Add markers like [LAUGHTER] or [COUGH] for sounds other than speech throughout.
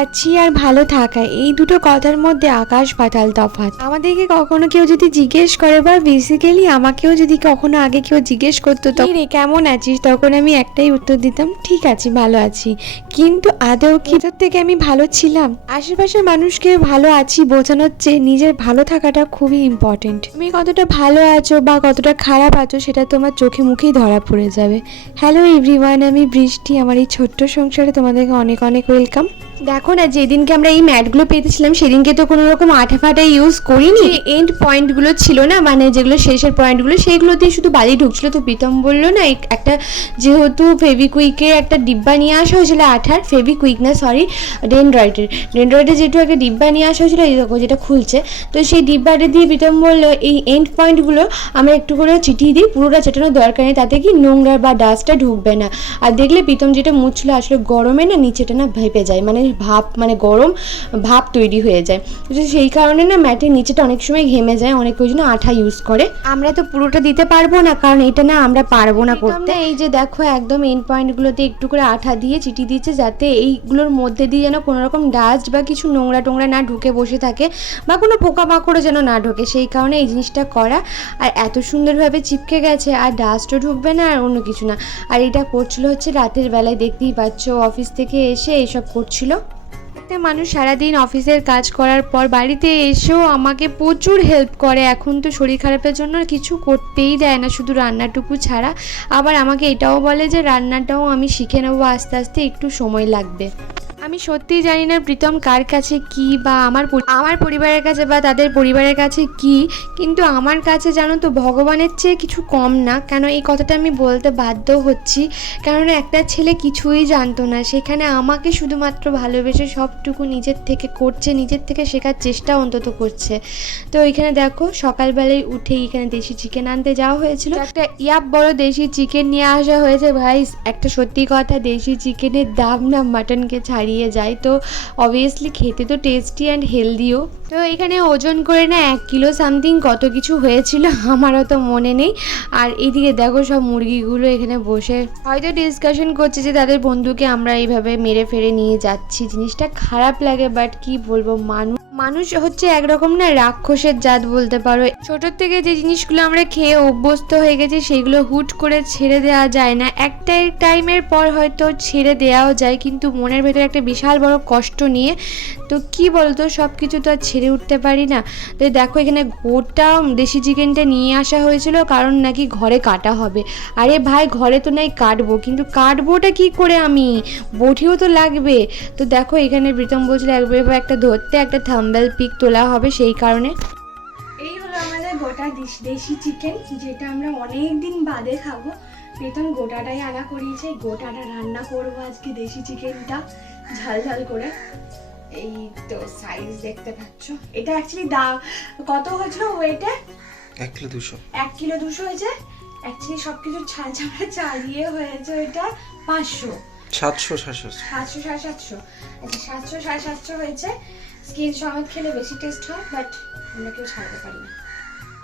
আছি আর ভালো থাকা এই দুটো কথার মধ্যে আকাশ পাতাল তফাৎ। আমাদেরকে কখনো কেউ যদি জিজ্ঞেস করে বা বেসিক্যালি আমাকেও যদি কখনো আগে কেউ জিজ্ঞেস করতো তো রে কেমন আছিস? তখন আমি একটাই উত্তর দিতাম ঠিক আছি ভালো আছি। কিন্তু আদৌ ভেতর থেকে আমি ভালো ছিলাম? আশেপাশের মানুষকে ভালো আছি বোঝানোর চেয়ে নিজের ভালো থাকাটা খুবই ইম্পর্টেন্ট তুমি কতটা ভালো আছো বা কতটা খারাপ আছো সেটা তোমার চোখে মুখেই ধরা পড়ে যাবে। হ্যালো এভরিওয়ান আমি বৃষ্টি। আমার এই ছোট্ট সংসারে তোমাদেরকে অনেক অনেক ওয়েলকাম দেখো না, যেদিনকে আমরা এই ম্যাটগুলো পেতেছিলাম, সেদিনকে তো কোনো রকম আঠা ফাটা ইউজ করিনি। এন্ড পয়েন্টগুলো ছিল না মানে যেগুলো শেষের পয়েন্টগুলো সেইগুলো দিয়ে শুধু বালি ঢুকছিল তো। প্রীতম বলল, না একটা যেহেতু ফেভিকুইকের একটা ডিব্বা নিয়ে আসা হয়েছিল, আঠার ফেভিকুইক না সরি ডেনড্রয়েডের ডেনড্রয়েডের যেটু একটা ডিব্বা নিয়ে আসা হয়েছিল যেটা খুলছে। তো সেই ডিব্বাটা দিয়ে প্রীতম বলল, এই এন্ড পয়েন্টগুলো আমরা একটু করে চিটিয়ে দিই, পুরোটা চেটানোর দরকার নেই, তাতে কি নোংরা বা ডাস্টটা ঢুকবে না। আর দেখলে প্রীতম যেটা মুছছিল আসলে গরমে না, নিচেটা না ভেপে যায় মানে ভাপ মানে গরম ভাপ তৈরি হয়ে যায়। সেই কারণে না ম্যাটের নিচেটা অনেক সময় ঘেমে যায় অনেক ওই জন্য আঠা ইউজ করে। আমরা তো পুরোটা দিতে পারব না কারণ এটা না আমরা পারব না করতে। এই যে দেখো একদম এন্ড পয়েন্টগুলোতে একটু করে আঠা দিয়ে চিটি দিচ্ছে যাতে এইগুলোর মধ্যে দিয়ে যেন কোনো রকম ডাস্ট বা কিছু নোংরা টোংরা না ঢুকে বসে থাকে বা কোনো পোকামাকড়ও যেন না ঢোকে। সেই কারণে এই জিনিসটা করা। আর এত সুন্দরভাবে চিপকে গেছে আর ডাস্টও ঢুকবে না আর অন্য কিছু না। আর এটা করছিল হচ্ছে রাতের বেলায় দেখতেই পাচ্ছ অফিস থেকে এসে এইসব করছিল। একটা মানুষ সারাদিন অফিসের কাজ করার পর বাড়িতে এসেও আমাকে প্রচুর হেল্প করে। এখন তো শরীর খারাপের জন্য কিছু করতেই দেয় না, শুধু রান্নাটুকু ছাড়া। আবার আমাকে এটাও বলে যে, রান্নাটাও আমি শিখে নেব আস্তে আস্তে, একটু সময় লাগবে। আমি সত্যিই জানি না প্রীতম কার কাছে কি বা আমার আমার পরিবারের কাছে বা তাদের পরিবারের কাছে কি, কিন্তু আমার কাছে জানো তো ভগবানের চেয়ে কিছু কম না। কেন এই কথাটা আমি বলতে বাধ্য হচ্ছি। কারণ একটা ছেলে কিছুই জানতো না। সেখানে আমাকে শুধুমাত্র ভালোবেসে সবটুকু নিজের থেকে করছে, নিজের থেকে শেখার চেষ্টা অন্তত করছে। তো এখানে দেখো, সকালবেলায় উঠেই এখানে দেশি চিকেন আনতে যাওয়া হয়েছিল। একটা ইয়াপ বড় দেশি চিকেন নিয়ে আসা হয়েছে। ভাই, একটা সত্যি কথা, দেশি চিকেনের দাম না মাটনকে ছাড়িয়ে যায়। তো অবভিয়াসলি খেতে তো টেস্টি অ্যান্ড হেলদিও তো এখানে ওজন করে না এক কিলো সামথিং কত কিছু হয়েছিল [LAUGHS] আমারও তো মনে নেই। আর এদিকে দেখো সব মুরগিগুলো এখানে বসে। হয়তো ডিসকাশন করছে যে তাদের বন্ধুকে আমরা এইভাবে মেরে ফেরে নিয়ে যাচ্ছি। জিনিসটা খারাপ লাগে বাট কি বলব? মানুষ মানুষ হচ্ছে একরকম না রাক্ষসের জাত বলতে পারো। ছোটোর থেকে যে জিনিসগুলো আমরা খেয়ে অভ্যস্ত হয়ে গেছি, সেগুলো হুট করে ছেড়ে দেওয়া যায় না। একটা টাইমের পর হয়তো ছেড়ে দেওয়াও যায়, কিন্তু মনের ভেতরে একটা বিশাল বড় কষ্ট নিয়ে, তো কি বলতো সব কিছু তো আর ছেড়ে উঠতে পারি না। তো দেখো এখানে গোটা দেশি চিকেনটা নিয়ে আসা হয়েছিল, কারণ নাকি ঘরে কাটা হবে। আরে ভাই, ঘরে তো নাই, কাটবো। কিন্তু কাটবোটা কি করে আমি? বটিও তো লাগবে। তো দেখো এখানে প্রীতম বলছিল একবার একটা ধরতে, একটা থাম্বেল পিক তোলা হবে সেই কারণে। এই হলো আমাদের গোটা দেশ- দেশি চিকেন যেটা আমরা অনেক দিন বাদে খাব। প্রীতম গোটাটাই আনা করিয়েছে গোটাটা রান্না করব আজকে দেশি চিকেনটা ঝাল ঝাল করে। এই তো সাইজ দেখতে পাচ্ছ। এটা অ্যাকচুয়ালি দাম কত হয়েছিল ওয়েটে? এক কিলো দুশো। এক কিলো দুশো হয়েছে? অ্যাকচুয়ালি সব কিছু ছাড় ছাড়া চালিয়ে হয়েছে ওইটা পাঁচশো। সাতশো সাতশো। সাতশো সাড়ে সাতশো। আচ্ছা সাতশো সাড়ে সাতশো হয়েছে। স্কিন সমেত খেলে বেশি টেস্ট হয়, বাট আমরা কেউ ছাড়তে পারি না।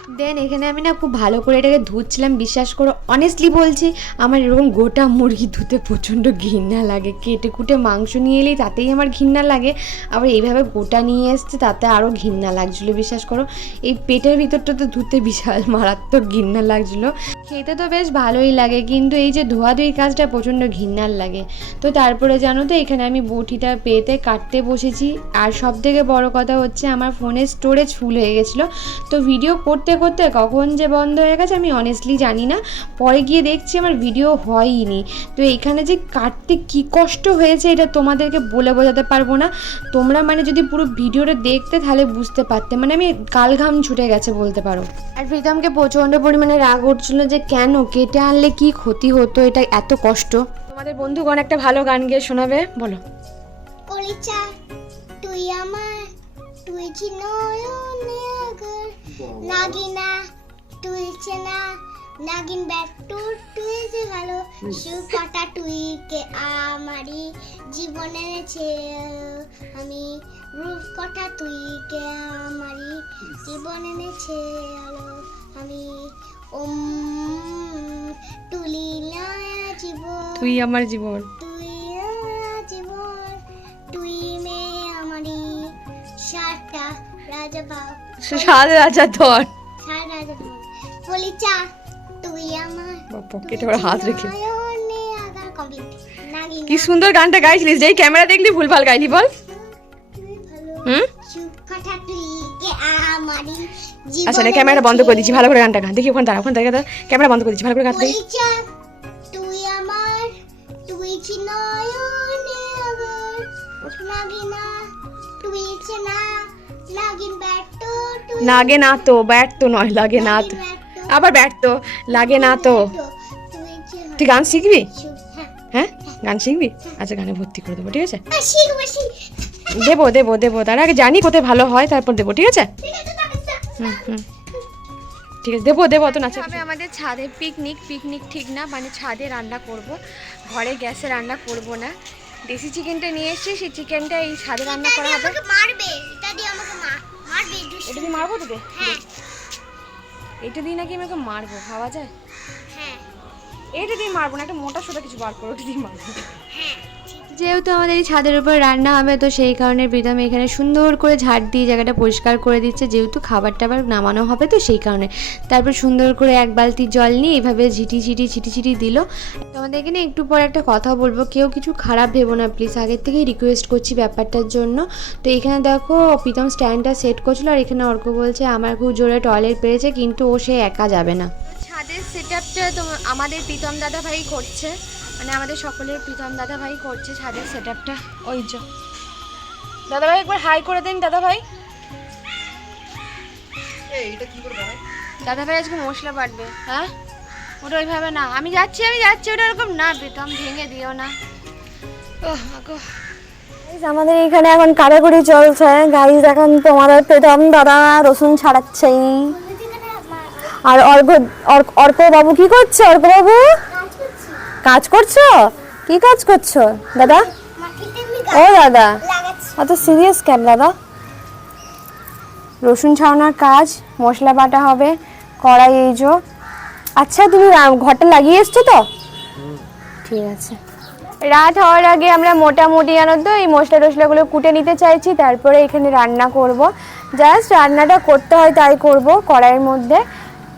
দেন এখানে আমি না খুব ভালো করে এটাকে ধুচ্ছিলাম। বিশ্বাস করো অনেস্টলি বলছি, আমার এরকম গোটা মুরগি ধুতে প্রচণ্ড ঘৃণা লাগে। কেটে কুটে মাংস নিয়ে এলেই তাতেই আমার ঘৃণা লাগে। আবার এইভাবে গোটা নিয়ে এসছে, তাতে আরও ঘৃণা লাগছিল, বিশ্বাস করো। এই পেটের ভিতরটা তো ধুতে বিশাল মারাত্মক ঘৃণা লাগছিল। খেতে তো বেশ ভালোই লাগে, কিন্তু এই যে ধোয়াধুয়ি কাজটা প্রচণ্ড ঘৃণার লাগে। তো তারপরে জানো তো, এখানে আমি বটিটা পেতে কাটতে বসেছি। আর সব থেকে বড় কথা হচ্ছে, আমার ফোনের স্টোরেজ ফুল হয়ে গেছিল। তো ভিডিও করতে করতে করতে কখন যে বন্ধ হয়ে গেছে আমি অনেস্টলি জানি না। পরে গিয়ে দেখছি আমার ভিডিও হয়ইনি। তো এখানে যে কাটতে কি কষ্ট হয়েছে এটা তোমাদেরকে বলে বোঝাতে পারব না। তোমরা মানে যদি পুরো ভিডিওটা দেখতে তাহলে বুঝতে পারতে। মানে আমি কালঘাম ছুটে গেছে বলতে পারো। আর প্রীতমকে প্রচণ্ড পরিমাণে রাগ উঠছিল যে কেন কেটে আনলে কি ক্ষতি হতো? এটা এত কষ্ট। তোমাদের বন্ধুগণ একটা ভালো গান গিয়ে শোনাবে? বলো। তুই আমার, তুই নাগিনা তুই চেনা নাগিন ব্যাট তোর তুই যে ভালো সুকাটা তুই কে আমারি জীবনে আমি রূপ কটা তুই কে আমারি জীবন এনেছে আলো আমি উম, তুলি নয়া জীবন। তুই আমার জীবন। তুই জীবন। তুই মেয়ে আমারই সাতটা রাজা বাউ সাত রাজা ধর তুই আমার পকেটে ওর হাত রেখে। কি সুন্দর গানটা গাইছিলিস যেই ক্যামেরা দেখলি ভুলভাল গাইলি বল। হুম? আচ্ছা না ক্যামেরাটা বন্ধ করে দিচ্ছি ভালো করে গানটা গান দেখি ওখানে দাঁড়া ওখানে দাঁড়া। ক্যামেরা বন্ধ করে দিচ্ছি ভালো করে গান দেখি। তুই আমার তুই ছি নয়নে আগর নাগিনা তুই নাগিন ব্যাটো লাগে না তো ব্যাট তো নয় লাগে না তো। আবার ব্যাট তো লাগে না তো। তুই গান শিখবি? হ্যাঁ? গান শিখবি? আচ্ছা গানে ভর্তি করে দেবো ঠিক আছে? দেবো দেবো দেবো। তার আগে জানি কোথায় ভালো হয় তারপর দেবো ঠিক আছে? ঠিক আছে হুম হুম। ঠিক আছে দেবো দেবো তো নাচা হবে আমাদের ছাদে পিকনিক পিকনিক ঠিক না মানে ছাদে রান্না করব। ঘরে গ্যাসে রান্না করব না। দেশি চিকেনটা নিয়ে এসেছি সেই চিকেনটা এই ছাদে রান্না করা হবে। মারবে এটা দিয়ে আমাকে মারবে এটা দিয়ে মারবো তোকে? হ্যাঁ। এটা দিয়ে নাকি আমাকে মারবো ভাবা যায়? হ্যাঁ। এটা দিয়ে মারবো না একটা মোটা সোটা কিছু বার করো ওটা দিয়ে মারবো। যেহেতু আমাদের এই ছাদের উপর রান্না হবে, তো সেই কারণে প্রীতম এখানে সুন্দর করে ঝাড় দিয়ে জায়গাটা পরিষ্কার করে দিচ্ছে। যেহেতু খাবার টাবার নামানো হবে, তো সেই কারণে। তারপর সুন্দর করে এক বালতি জল নিয়ে এইভাবে ঝিটি ঝিটি ছিটি ছিটি দিল। তোমাদের এখানে একটু পর একটা কথা বলব, কেউ কিছু খারাপ ভেবো না। প্লিজ, আগের থেকেই রিকোয়েস্ট করছি ব্যাপারটার জন্য। তো এখানে দেখো, প্রীতম স্ট্যান্ডটা সেট করছিল আর এখানে অর্ক বলছে, আমার খুব জোরে টয়লেট পেরেছে, কিন্তু ও সে একা যাবে না। ছাদের সেট আপটা আমাদের প্রীতম দাদা ভাই করছে। মানে আমাদের সকলের প্রীতম দাদা ভাই করছে ছাদের সেট আপটা ওই যে। দাদা ভাই একবার হাই করে দেন দাদা ভাই দাদা? ভাই আজকে মশলা বাটবে। হ্যাঁ? ওটা ওইভাবে না। আমি যাচ্ছি আমি যাচ্ছি ওটা এরকম না প্রীতম ভেঙে দিও না। ওহ আগো। আমাদের এখানে এখন কাটাকুটি চলছে। গাইজ এখন তোমাদের প্রথম দাদা রসুন ছাড়াচ্ছে। আর অর্ঘ অর্ক- অর্ক বাবু কি করছে? অর্ক বাবু কাজ করছ? কি কাজ করছ? দাদা? ও দাদা, অত সিরিয়াস কেন দাদা? রসুন ছাড়ানোর কাজ, মশলা বাটা হবে, কড়াই এই যো। আচ্ছা তুমি ঘরটা লাগিয়ে এসছো তো? ঠিক আছে। রাত হওয়ার আগে আমরা মোটামুটি জানো তো, এই মশলা টশলাগুলো কুটে নিতে চাইছি, তারপরে এখানে রান্না করব। জাস্ট রান্নাটা করতে হয় তাই করব, কড়াইয়ের মধ্যে।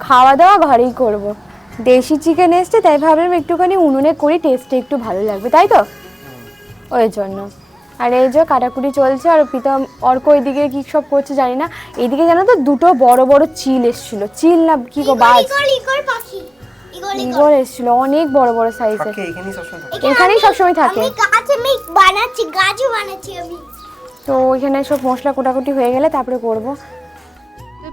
খাওয়া দাওয়া ঘরেই করব। দেশি চিকেন এসছে তাই ভাবলাম একটুখানি উনুনে করি টেস্টটা একটু ভালো লাগবে তাই তো? ওই জন্য। আর এই যে কাটাকুটি চলছে আর প্রীতম অর্ক ওইদিকে কি সব করছে জানি না। এইদিকে জানো তো দুটো বড় বড় চিল এসছিল। চিল না কি গো বাজ। ইগল এসছিল অনেক বড় বড় সাইজের থাকে এখানেই সবসময় থাকে। বানাচ্ছি বানাচ্ছি আমি। তো ওইখানে সব মশলা কোটাকুটি হয়ে গেলে তারপরে করব।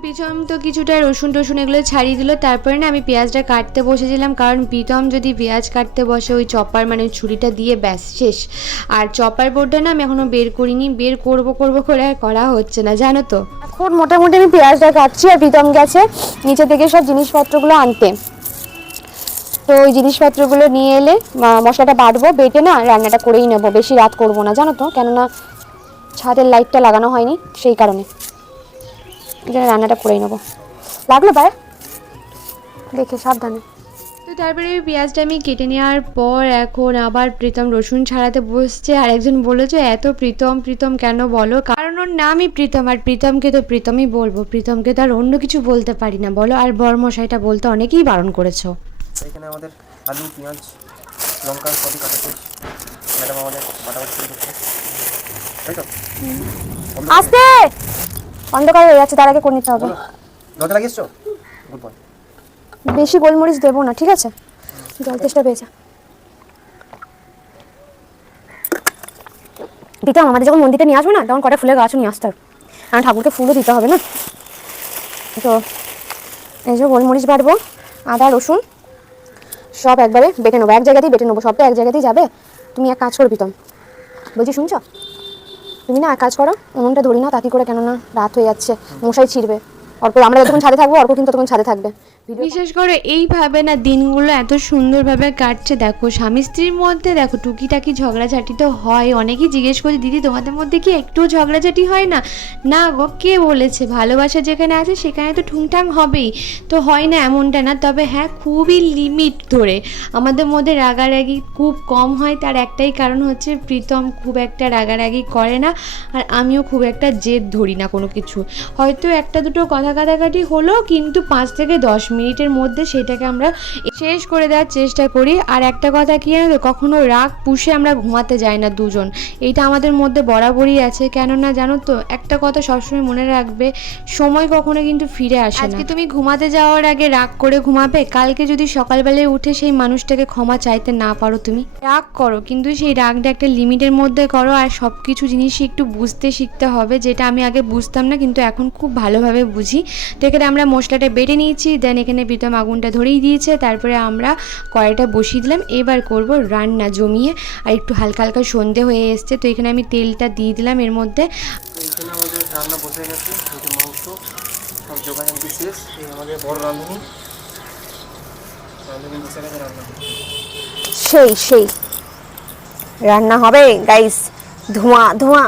প্রীতম তো কিছুটা রসুন টসুন এগুলো ছাড়িয়ে দিল। তারপরে না আমি পেঁয়াজটা কাটতে বসেছিলাম, কারণ প্রীতম যদি পেঁয়াজ কাটতে বসে, ওই চপার মানে ছুরিটা দিয়ে ব্যাস, শেষ। আর চপার বোর্ডটা না আমি এখনও বের করিনি, বের করব করব করে আর করা হচ্ছে না, জানো তো? এখন মোটামুটি আমি পেঁয়াজটা কাটছি আর প্রীতম গেছে নিচে থেকে সব জিনিসপত্রগুলো আনতে। তো ওই জিনিসপত্রগুলো নিয়ে এলে মশলাটা বাটবো, বেটে না রান্নাটা করেই নেব, বেশি রাত করব না, জানো তো? কেননা ছাদের লাইটটা লাগানো হয়নি, সেই কারণে। জন্য রান্নাটা করেই নেব। লাগল পায়ে দেখে সাবধানে। তো তারপরে পেঁয়াজটা আমি কেটে নেওয়ার পর এখন আবার প্রীতম রসুন ছাড়াতে বসছে। আর একজন বলল যে এত প্রীতম প্রীতম কেন বলো? কারণ ওর নামই প্রীতম আর প্রীতমকে তো প্রীতমই বলব। প্রীতমকে তো আর অন্য কিছু বলতে পারি না। বলো আর বরমশাইটা বলতে অনেকেই বারণ করেছ। এখানে আমাদের আলু পেঁয়াজ লঙ্কা সবই কাটা ম্যাডাম আমাদের বাটাবাটি শুরু করছে। তাই তো? আস্তে! অন্ধকার হয়ে যাচ্ছে তার আগে করে নিতে হবে। বলো দরজা লাগিয়ে এসছো গুড বয় বেশি গোলমরিচ দেবো না ঠিক আছে? জল তেষ্টা পেয়েছে। দিতাম আমাদের যখন মন্দিরটা নিয়ে আসবে না তখন কটা ফুলের গাছও নিয়ে আসতে হবে। কারণ ঠাকুরকে ফুলও দিতে হবে না। তো এই যে গোলমরিচ বাটবো আদা রসুন সব একবারে বেটে নেব। এক জায়গাতেই বেটে নেব সবটা এক জায়গাতেই যাবে। তুমি এক কাজ করবি তো বলছি শুনছো? তুমি না এক কাজ করো, উনুনটা ধরি না তাকি করে কেননা রাত হয়ে যাচ্ছে মশাই ছিড়বে। অর্ক আমরা যতক্ষণ ছাদে থাকব অর্ক কিন্তু তখন ছাদে থাকবে। বিশেষ করে এইভাবে না দিনগুলো এত সুন্দরভাবে কাটছে, দেখো স্বামী স্ত্রীর মধ্যে দেখো টুকিটাকি ঝগড়াঝাটি তো হয়। অনেকেই জিজ্ঞেস করছে দিদি, তোমাদের মধ্যে কি একটু ঝগড়াঝাটি হয় না? না গো, কে বলেছে? ভালোবাসা যেখানে আছে সেখানে তো ঠুংঠাং হবেই। তো হয় না এমনটা না? তবে হ্যাঁ খুবই লিমিট ধরে। আমাদের মধ্যে রাগারাগি খুব কম হয়। তার একটাই কারণ হচ্ছে প্রীতম খুব একটা রাগারাগি করে না আর আমিও খুব একটা জেদ ধরি না কোনো কিছু। হয়তো একটা দুটো কথা কাটাকাটি হলো, কিন্তু পাঁচ থেকে দশ মিনিটের মধ্যে সেটাকে আমরা শেষ করে দেওয়ার চেষ্টা করি। আর একটা কথা কি জানো তো কখনো রাগ পুষে আমরা ঘুমাতে যাই না দুজন। এইটা আমাদের মধ্যে বরাবরই আছে। কেননা জানো তো একটা কথা সবসময় মনে রাখবে সময় কখনো কিন্তু ফিরে আসে না। আজকে তুমি ঘুমাতে যাওয়ার আগে রাগ করে ঘুমাবে কালকে যদি সকালবেলায় উঠে সেই মানুষটাকে ক্ষমা চাইতে না পারো তুমি? রাগ করো কিন্তু সেই রাগটা একটা লিমিটের মধ্যে করো আর সব কিছু জিনিসই একটু বুঝতে শিখতে হবে যেটা আমি আগে বুঝতাম না কিন্তু এখন খুব ভালোভাবে বুঝি। তো এখানে আমরা মশলাটা বেটে নিয়েছি দেন এখানে প্রীতম আগুনটা ধরেই দিয়েছে তারপরে আমরা কড়াইটা বসিয়ে দিলাম। এবার করব রান্না জমিয়ে আর একটু হালকা হালকা সন্ধে হয়ে এসছে তো এখানে আমি তেলটা দিয়ে দিলাম এর মধ্যে। তো আমাদের রান্না বসে গেছে মাংস সব যোগাযোগ শেষ। আমাদের বড় রাঁধুনি। রাঁধুনি বসে গেছে রান্না সেই সেই। রান্না হবে গাইস ধোঁয়া ধোঁয়া।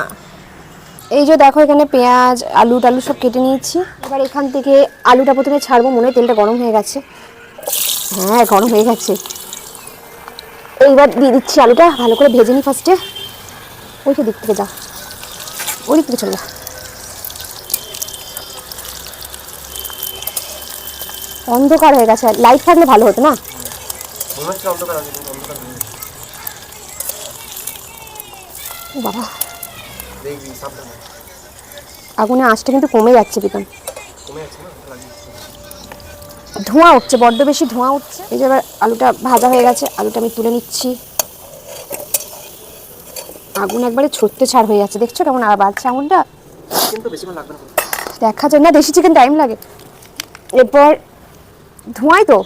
এই যে দেখো এখানে পেঁয়াজ আলু টালু সব কেটে নিয়েছি। এবার এখান থেকে আলুটা প্রথমে ছাড়বো মনে হয় তেলটা গরম হয়ে গেছে। হ্যাঁ গরম হয়ে গেছে। এইবার দিয়ে দিচ্ছি আলুটা ভালো করে ভেজে নিই ফার্স্টে ওই দিক থেকে যাও ওই দিক থেকে চলে যা। অন্ধকার হয়ে গেছে লাইট থাকলে ভালো হতো না? বাবা। আগুনের আঁচটা কিন্তু কমে যাচ্ছে প্রীতম লাগিয়ে ধোঁয়া উঠছে বড্ড বেশি ধোঁয়া উঠছে। এই যে এবার আলুটা ভাজা হয়ে গেছে আলুটা আমি তুলে নিচ্ছি। আগুন একবারে ছড়তে ছাড় হয়ে যাচ্ছে দেখছ কেমন আর বাড়ছে আগুনটা? দেখা যায় না। দেশি চিকেন টাইম লাগে। এরপর ধোঁয়াই তো?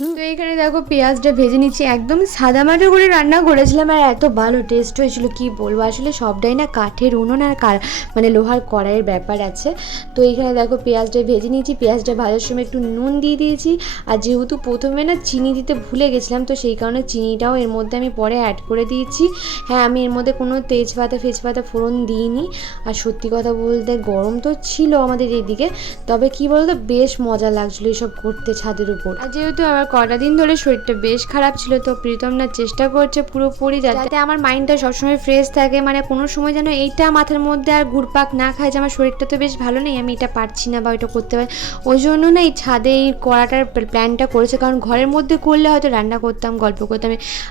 তো এখানে দেখো পেঁয়াজটা ভেজে নিচ্ছি। একদম সাদা মাটো করে রান্না করেছিলাম আর এত ভালো টেস্ট হয়েছিল, কি বলব? আসলে সবটাই না কাঠের উনুন আর কার মানে লোহার কড়াইয়ের ব্যাপার আছে। তো এখানে দেখো পেঁয়াজটা ভেজে নিয়েছি। পেঁয়াজটা ভাজার সময় একটু নুন দিয়ে দিয়েছি। আর যেহেতু প্রথমে না চিনি দিতে ভুলে গেছিলাম, তো সেই কারণে চিনিটাও এর মধ্যে আমি পরে অ্যাড করে দিয়েছি। হ্যাঁ আমি এর মধ্যে কোনো তেজপাতা, ফেজপাতা, ফোড়ন দিইনি। আর সত্যি কথা বলতে গরম তো ছিল আমাদের এদিকে। তবে কি বলতো, বেশ মজা লাগছিল এসব করতে ছাদের উপর। আর যেহেতু আমার কটা দিন ধরে শরীরটা বেশ খারাপ ছিল তো প্রীতম না চেষ্টা করছে পুরোপুরি যাতে আমার মাইন্ডটা সবসময় ফ্রেশ থাকে মানে কোনো সময় যেন এইটা মাথার মধ্যে আর ঘুরপাক না খায় যে আমার শরীরটা তো বেশ ভালো নেই, আমি এটা পারছি না বা ওইটা করতে পারি ওই জন্য না এই ছাদে এই করাটার প্ল্যানটা করেছে। কারণ ঘরের মধ্যে করলে হয়তো রান্না করতাম, গল্প করতাম।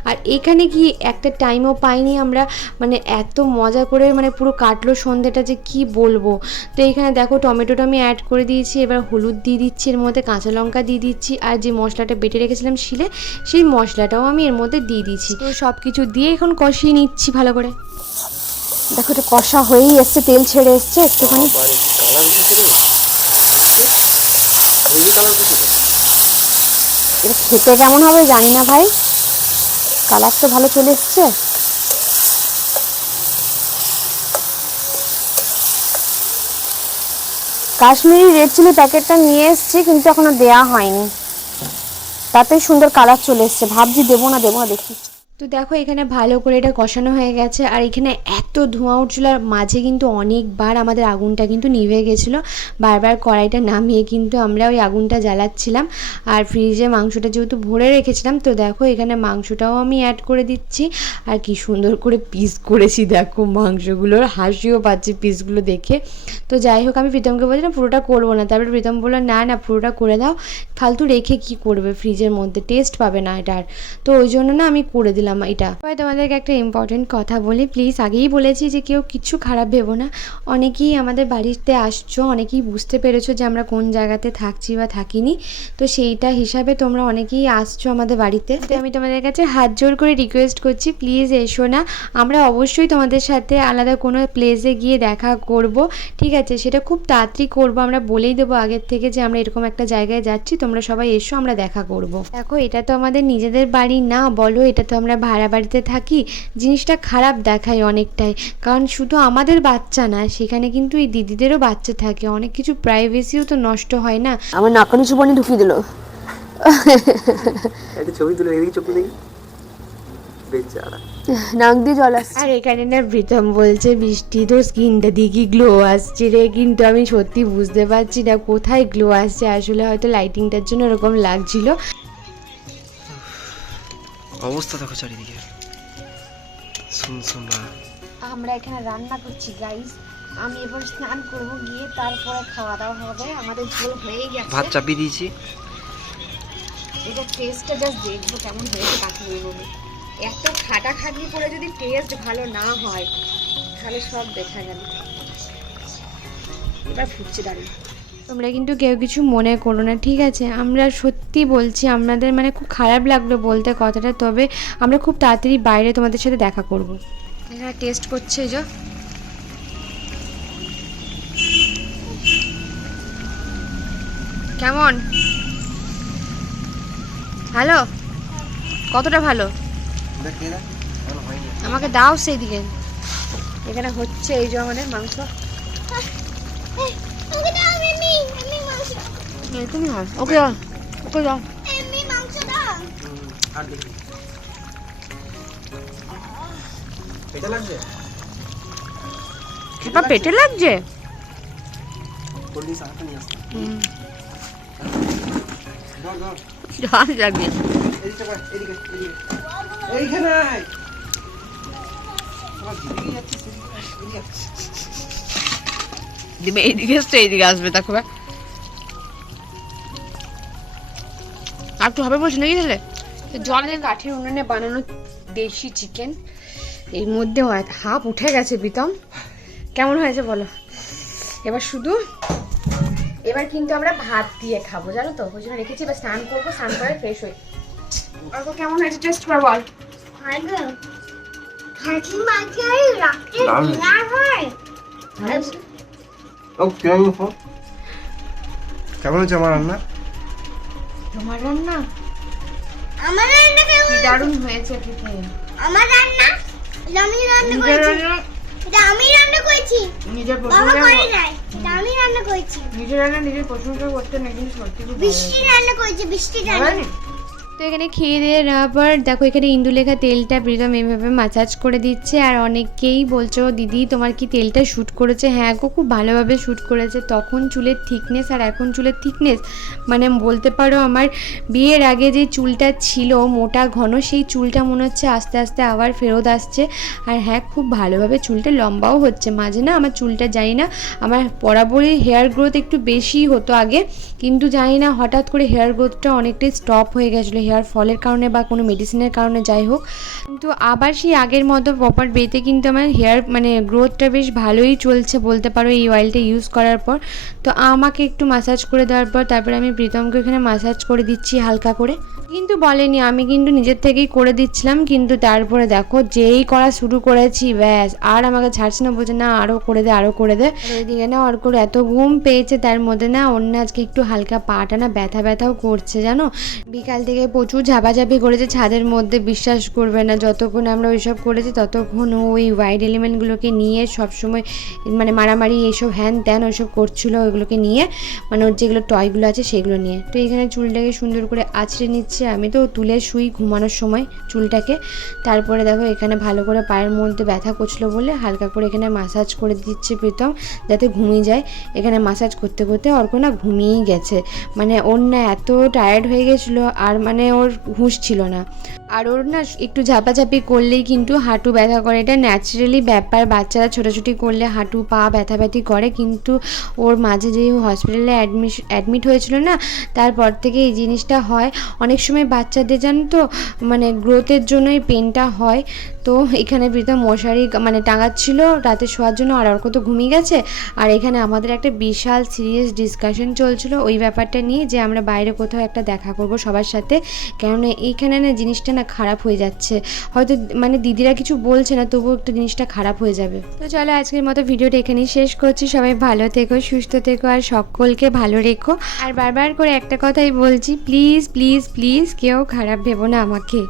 আর এখানে কি একটা টাইমও পাইনি আমরা মানে এত মজা করে মানে পুরো কাটলো সন্ধ্যেটা যে কি বলব। তো এখানে দেখো টমেটোটা আমি অ্যাড করে দিয়েছি, এবার হলুদ দিয়ে দিচ্ছি, এর মধ্যে কাঁচা লঙ্কা দিয়ে দিচ্ছি, আর যে মশলাটা বেটে রেখেছিলাম শিলে, সেই মশলাটাও আমি এর মধ্যে দিয়ে দিচ্ছি তো সব কিছু দিয়ে এখন কষিয়ে নিচ্ছি ভালো করে। দেখো, এটা কষা হয়েই এসছে, তেল ছেড়ে এসছে একটুখানি। এটা খেতে কেমন হবে জানি না ভাই। কালার তো ভালো চলে এসছে। কাশ্মীরি রেড চিলি প্যাকেটটা নিয়ে এসেছি, কিন্তু এখনও দেয়া হয়নি। তাতেই সুন্দর কালার চলে এসছে। ভাবছি দেবো না দেবো না দেখি। তো দেখো, এখানে ভালো করে এটা কষানো হয়ে গেছে। আর এখানে এত ধোঁয়া উঠছিল, আর মাঝে কিন্তু অনেকবার আমাদের আগুনটা কিন্তু নিভে গেছিল। বারবার কড়াইটা নামিয়ে কিন্তু আমরা ওই আগুনটা জ্বালাচ্ছিলাম। আর ফ্রিজে মাংসটা যেহেতু ভরে রেখেছিলাম, তো দেখো, এখানে মাংসটাও আমি অ্যাড করে দিচ্ছি। আর কি সুন্দর করে পিস করেছি, দেখো, মাংসগুলোর হাসিও পাচ্ছি পিসগুলো দেখে। তো যাই হোক, আমি প্রীতমকে বলছিলাম, পুরোটা করব না। তারপরে প্রীতম বলল, না না, পুরোটা করে দাও। ফালতু রেখে কি করবে? ফ্রিজের মধ্যে টেস্ট পাবে না এটার তো ওই জন্য না আমি করে দিলাম। এটা। এবার তোমাদেরকে একটা ইম্পর্টেন্ট কথা বলি। প্লিজ আগেই বলেছি যে কেউ কিছু খারাপ ভেবো না। অনেকেই আমাদের বাড়িতে আসছো, অনেকেই বুঝতে পেরেছ যে আমরা কোন জায়গাতে থাকছি বা থাকিনি। তো সেইটা হিসাবে তোমরা অনেকেই আসছো আমাদের বাড়িতে। আমি তোমাদের কাছে হাত জোর করে রিকোয়েস্ট করছি প্লিজ এসো না। আমরা অবশ্যই তোমাদের সাথে আলাদা কোনো প্লেসে গিয়ে দেখা করব। ঠিক আছে? সেটা খুব তাড়াতাড়ি করব। আমরা বলেই দেবো আগের থেকে যে আমরা এরকম একটা জায়গায় যাচ্ছি। তোমরা সবাই এসো, আমরা দেখা করব। দেখো, এটা তো আমাদের নিজেদের বাড়ি না। বলো, এটা তো আমরা ভাড়া বাড়িতে থাকি জিনিসটা খারাপ দেখায় অনেকটাই। কারণ শুধু আমাদের বাচ্চা না সেখানে কিন্তু এই দিদিদেরও বাচ্চা থাকে। অনেক কিছু প্রাইভেসিও তো নষ্ট হয় না। আমার নাকানি চুপানি ঢুকিয়ে দিল। একটা ছবি তুলে এদিকে চোখ দেখি। নাক দিয়ে জল আসছে। আর এখানে না প্রীতম বলছে বৃষ্টি তো স্কিনটা দিয়ে কি গ্লো আসছে রে। কিন্তু আমি সত্যি বুঝতে পারছি না কোথায় গ্লো আসছে। আসলে হয়তো লাইটিংটার জন্য এরকম লাগছিল। অবস্থা দেখো চারিদিকে। শুন শুন না আমরা এখানে রান্না করছি গাইস আমি এবার স্নান করব গিয়ে তারপরে খাওয়া দাওয়া হবে। আমাদের ঝোল হয়ে গেছে। ভাত চাপিয়ে দিয়েছি। এটা টেস্টটা জাস্ট দেখব কেমন হয়েছে কাকে বলব। এত খাটাখাটনি করে যদি টেস্ট ভালো না হয় তাহলে সব দেখা গেল এবার ফুটছে দাঁড়িয়ে তোমরা কিন্তু কেউ কিছু মনে করো না ঠিক আছে? আমরা সত্যি বলছি আমাদের মানে খুব খারাপ লাগল বলতে কথাটা তবে আমরা খুব তাড়াতাড়ি বাইরে তোমাদের সাথে দেখা করব। এখানে টেস্ট করছে এই যে। কেমন? ভালো? কতটা ভালো? আমাকে দাও সেই দিকে এখানে হচ্ছে এই যে আমাদের মাংস ওকে দাও এমনি এমনি মাংস এই তুমি হয় ওকে দাও ওকে দাও এমনি মাংস দাও আর দেখি এটা লাগছে খেপা পেটে লাগছে ড্রিঙ্কস আরেকটা নিয়ে আসতাম ধর ধর ঝাল লাগবে এদিকে এদিকে এদিকে এইখানে আয়। দিবে এইদিকে আসছে এইদিকে আসবে দেখো বা। একটু হবে বলছি নাকি তাহলে? তো জলে কাঠের উনুনে বানানো দেশি চিকেন এর মধ্যে হাফ উঠে গেছে প্রীতম। কেমন হয়েছে বলো? এবার শুধু এবার কিন্তু আমরা ভাত দিয়ে খাব জানো তো? ওই জন্য রেখেছি এবার স্নান করব স্নান করে ফ্রেশ হই। অল্প কেমন হয়েছে? টেস্ট করে বল। কেমন হো? কেমন হচ্ছে আমার রান্না? তোমার রান্না? আমার রান্না কেমন? দারুণ হয়েছে খেতে। আমার রান্না? আমি রান্না করেছি। এটা আমি রান্না করেছি। নিজের বাবা করে নাই এটা আমি রান্না করেছি। নিজের রান্না নিজের প্রশংসা করতে না কিন্তু সত্যি খুব বৃষ্টি রান্না করেছি বৃষ্টি রান্না। তো এখানে খেয়ে দিয়ে নেওয়ার পর দেখো এখানে ইন্দুলেখা তেলটা প্রীতম এভাবে মাসাজ করে দিচ্ছে, আর অনেকেই বলছো দিদি, তোমার কি তেলটা শ্যুট করেছে? হ্যাঁ গো, খুব ভালোভাবে শ্যুট করেছে। তখন চুলের থিকনেস আর এখন চুলের থিকনেস মানে বলতে পারো আমার বিয়ের আগে যে চুলটা ছিল, মোটা ঘন, সেই চুলটা মনে হচ্ছে আস্তে আস্তে আবার ফেরত আসছে। আর হ্যাঁ খুব ভালোভাবে চুলটা লম্বাও হচ্ছে। মাঝে না আমার চুলটা জানি না, আমার বরাবরই হেয়ার গ্রোথ একটু বেশি হতো আগে, কিন্তু জানি না হঠাৎ করে হেয়ার গ্রোথটা অনেকটাই স্টপ হয়ে গেছিল। হেয়ার ফলের কারণে বা কোনো মেডিসিনের কারণে, যাই হোক। কিন্তু আবার সেই আগের মতো প্রপার বেতে কিন্তু আমার হেয়ার মানে গ্রোথটা বেশ ভালোই চলছে বলতে পারো এই অয়েলটা ইউজ করার পর। তো আমাকে একটু মাসাজ করে দেওয়ার পর তারপরে আমি প্রীতমকে এখানে মাসাজ করে দিচ্ছি হালকা করে। কিন্তু বলেনি, আমি কিন্তু নিজের থেকেই করে দিচ্ছিলাম, কিন্তু তারপরে দেখো যেই করা শুরু করেছি, ব্যাস, আর আমাকে ছাড়ছে না, বলছে না আরও করে দে আরও করে দে। না ওর করে এত ঘুম পেয়েছে, তার মধ্যে না অন্য আজকে একটু হালকা পাটা না ব্যথা ব্যথাও করছে, জানো? বিকাল থেকে প্রচুর ঝাপাঝাপি করেছে, ছাদের মধ্যে বিশ্বাস করবে না, যতক্ষণ আমরা ওইসব করেছি ততক্ষণ ওই ওয়াইড এলিমেন্টগুলোকে নিয়ে সবসময় মানে মারামারি এইসব হ্যান ত্যান ওইসব করছিল ওইগুলোকে নিয়ে মানে ওর যেগুলো টয়গুলো আছে সেগুলো নিয়ে। তো এখানে চুলটাকে সুন্দর করে আছড়ে নিচ্ছে, আমি তো তুলে শুই ঘুমানোর সময় চুলটাকে। তারপরে দেখো এখানে ভালো করে পায়ের মধ্যে ব্যথা করছিল বলে হালকা করে এখানে মাসাজ করে দিচ্ছে প্রীতম, যাতে ঘুমিয়ে যায়। এখানে মাসাজ করতে করতে অর্ক না ঘুমিয়েই গেছে। মানে না এত টায়ার্ড হয়ে গেছিল, আর মানে ওর হুঁশ ছিল না। আর ওর না একটু ঝাপাঝাপি করলেই কিন্তু হাঁটু ব্যথা করে। এটা ন্যাচারালি ব্যাপার, বাচ্চারা ছোটাছুটি করলে হাঁটু পা ব্যথা ব্যথি করে, কিন্তু ওর মাঝে যে হসপিটালে অ্যাডমিশ অ্যাডমিট হয়েছিল না, তারপর থেকে এই জিনিসটা হয়। অনেক সময় বাচ্চাদের জানো তো মানে গ্রোথের জন্যই পেনটা হয়। তো এখানে প্রীতম মশারি মানে টাঙাচ্ছিল, রাতে শোয়ার জন্য আর অর্ক তো ঘুমিয়ে গেছে। আর এখানে আমাদের একটা বিশাল সিরিয়াস ডিসকাশন চলছিল। ওই ব্যাপারটা নিয়ে যে আমরা বাইরে কোথাও একটা দেখা করব সবার সাথে। কেননা এইখানে না জিনিসটা না খারাপ হয়ে যাচ্ছে। হয়তো মানে দিদিরা কিছু বলছে না, তবুও একটা জিনিসটা খারাপ হয়ে যাবে। তো চলো আজকের মতো ভিডিওটা এখানেই শেষ করছি। সবাই ভালো থেকো, সুস্থ থেকো, আর সকলকে ভালো রেখো। আর বারবার করে একটা কথাই বলছি, প্লিজ প্লিজ প্লিজ কেউ খারাপ ভেবো না আমাকে।